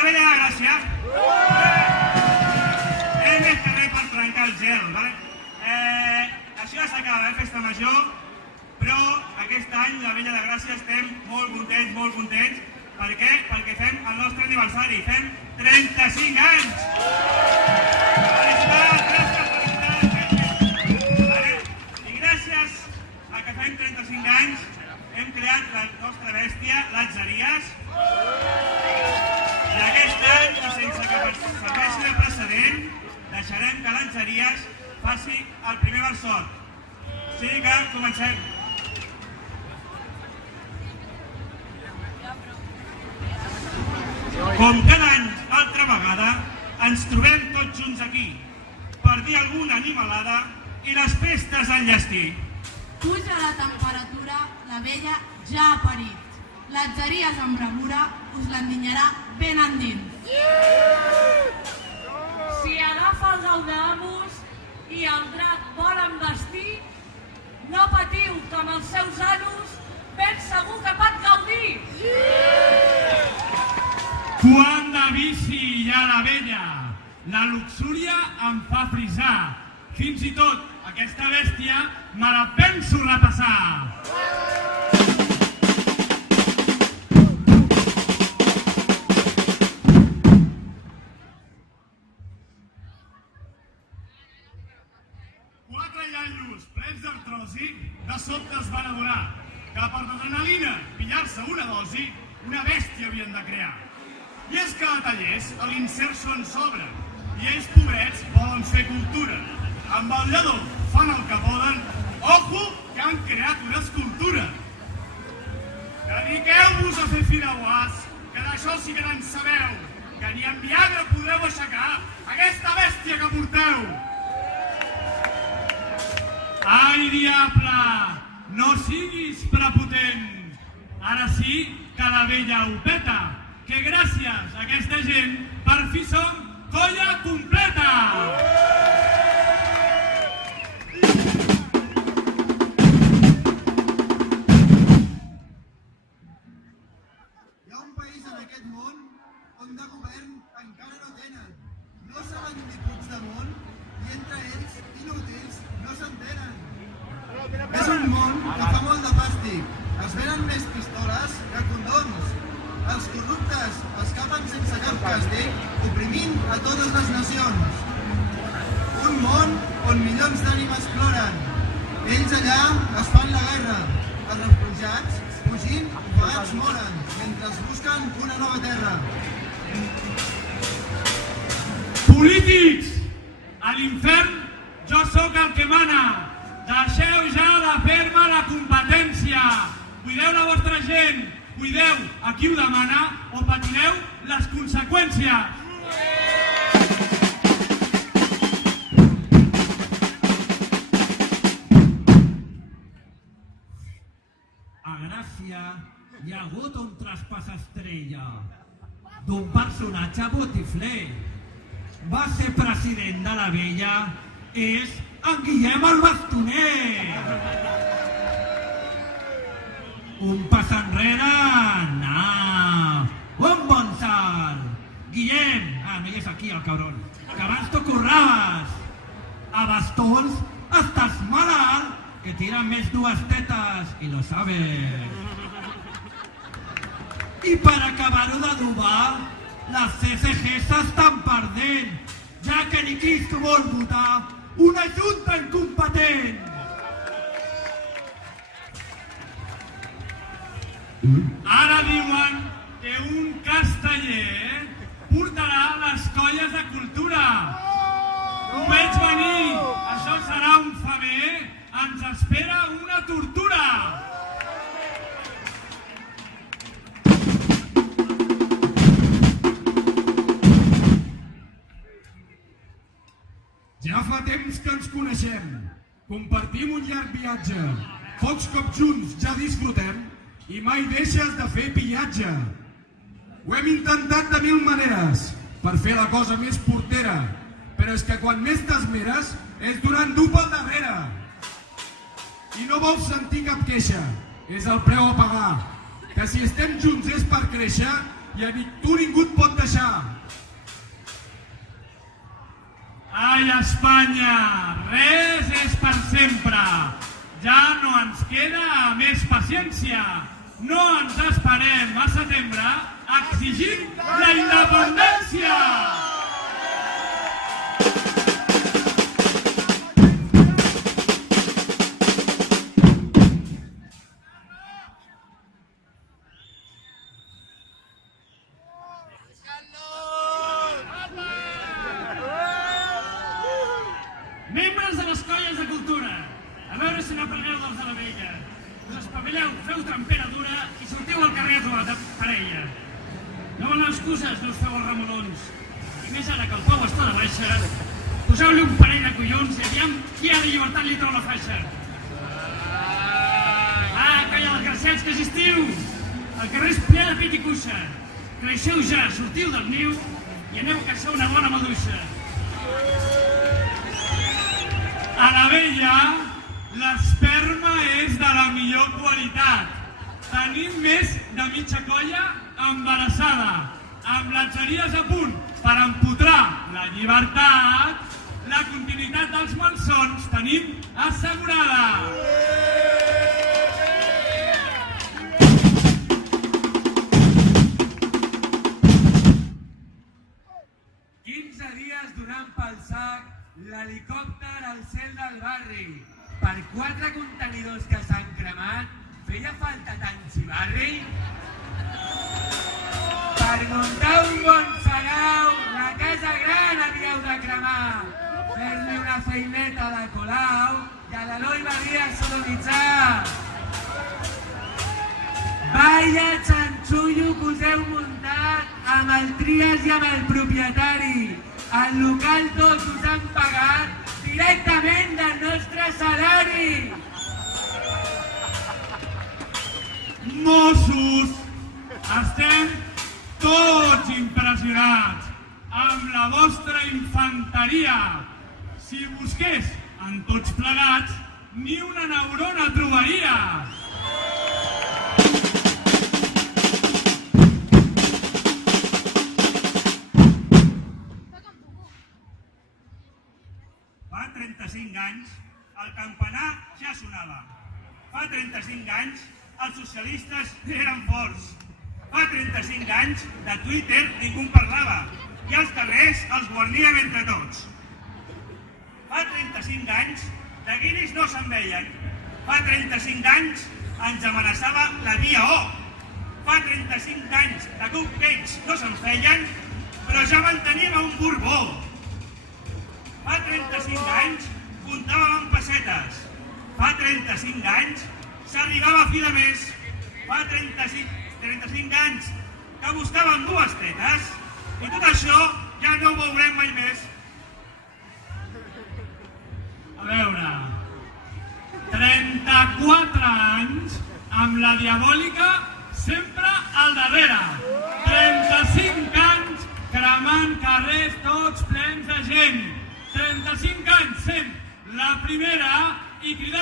la Vella de Gràcia. És més que res per trencar el gel, vale? Això ja s'acaba, festa major, però aquest any la Vella de Gràcia estem molt contents. Per què? Perquè fem el nostre aniversari, fem 35 anys! I gràcies a que fem 35 anys hem creat la nostra bèstia, l'Atzeries. I aquest any, i sense que serveixi de precedent, deixarem que l'Atzeries faci el primer versot. O sigui que comencem. Com cada any, altra vegada, ens trobem tots junts aquí per dir alguna animalada i les festes enllestir. Puja la temperatura, la vella ja ha parit. L'Atzeries amb bravura us l'endinyarà ben endins. Si agafa els aldamus i el drac volen vestir, no patiu que amb els seus anus ben segur que pot gaudir. Quant de bici hi ha a la vella? La luxúria em fa frisar. Fins i tot aquesta bèstia me la penso repassar. Quatre iaios plens d'artrosi de sobte es van adonar que per l'adrenalina pillar-se una dosi, una bèstia havien de crear. I és que a tallers l'incert són sobre i ells, pobrets, volen fer cultura. Amb el lladó fan el que poden. Ojo, que han creat una escultura. Dediqueu-vos a fer firauàs, que d'això sí que n'en sabeu, que ni amb Viagra podreu aixecar aquesta bèstia que porteu. Ai, diable, no siguis prepotent. Ara sí que la vella ho peta, que gràcies a aquesta gent per fi som colla completa! Hi ha un país en aquest món on de govern encara no tenen. No saben ni Puigdemont i entre ells, inútils, no s'entenen. És un món que fa molt de fàstic. Es venen més pistoles que condons. Els corruptes escapen sense cap càstig, oprimint a totes les nacions. Un món on milions d'ànimes ploren. Ells allà es fan la guerra. Els refugiats, fugint, ofegats moren, mentre es busquen una nova terra. Polítics! A l'infern jo sóc el que mana. Deixeu ja de fer-me la competència. Cuideu la vostra gent. Cuideu a qui ho demana o patireu les conseqüències. A Gràcia hi ha hagut un traspàs estrella d'un personatge botifler. Va ser president de la vella, és en Guillem el Bastoner. Un pas enrere, no. Un bon salt. Guillem, no hi és aquí el cabron, que abans t'ho curraves. A bastons estàs malalt, que tiren més dues tetes, i lo sabes. I per acabar-ho d'adobar, les CSG s'estan perdent, ja que ni Cristo vol votar una junta incompetent. Ara diuen que un casteller portarà les colles de cultura. Ho veig venir, això serà un faver, ens espera una tortura. Ja fa temps que ens coneixem, compartim un llarg viatge, pocs cops junts ja disfrutem i mai deixes de fer pillatge. Ho hem intentat de mil maneres per fer la cosa més portera, però és que quan més t'esmeres és donant dur pel darrere. I no vols sentir cap queixa, és el preu a pagar, que si estem junts és per créixer i a tu ningú et pot deixar. Ai, Espanya, res és per sempre. Ja no ens queda més paciència. No ens esperem a setembre exigint la independència. Membres de les colles de cultura, a veure si no apreneu dels de la vella. Us espavileu, feu trampera dura i sortiu al carrer a trobar de parella. No voleu excuses, no us feu els remolons. I més ara que el Pau està de baixa, poseu-li un parell de collons i aviam qui ha de llibertat li treu la faixa. Colla de carcets, que és estiu! El carrer és ple de pit i cuixa. Creixeu ja, sortiu del niu i aneu a caçar una bona maduixa. A la vella, l'esperma és de la millor qualitat. Tenim més de mitja colla embarassada, amb letgeries a punt per empotrar la llibertat. La continuïtat dels malsons tenim assegurada. 15 dies donant pel sac l'helicòpter al cel del barri. Per 4 contenidors que s'han cremat, feia falta tant xivarri? Per muntar un bon sarau, la casa gran havíeu de cremar. Fer-li una feineta de Colau i a l'Eloi Badia sodomitzar. Vaya xanxullo que us heu muntat amb el Trias i amb el propietari. Al local tots us han pagat directament del nostre salari. Mossos, estem tots impressionats amb la vostra infanteria. Si busqués en tots plegats, ni una neurona trobaria. Fa 35 anys, el campanar ja sonava. Fa 35 anys, els socialistes eren forts. Fa 35 anys, de Twitter ningú en parlava i els carrers els guarníem entre tots. Fa 35 anys, de guiris no se'n veien. Fa 35 anys, ens amenaçava la via O. Fa 35 anys, de cupcakes no se'n feien, però ja manteníem un Borbó. Fa 35 anys, comptàvem en pessetes. Fa 35 anys, s'arribava a fi de mes. Fa 35 anys, que buscàvem 2 tetes. I tot això ja no ho veurem mai més. A veure, 34 anys amb la diabòlica sempre al darrere. 35 anys cremant carrers tots plens de gent. 35 anys sent la primera i cridant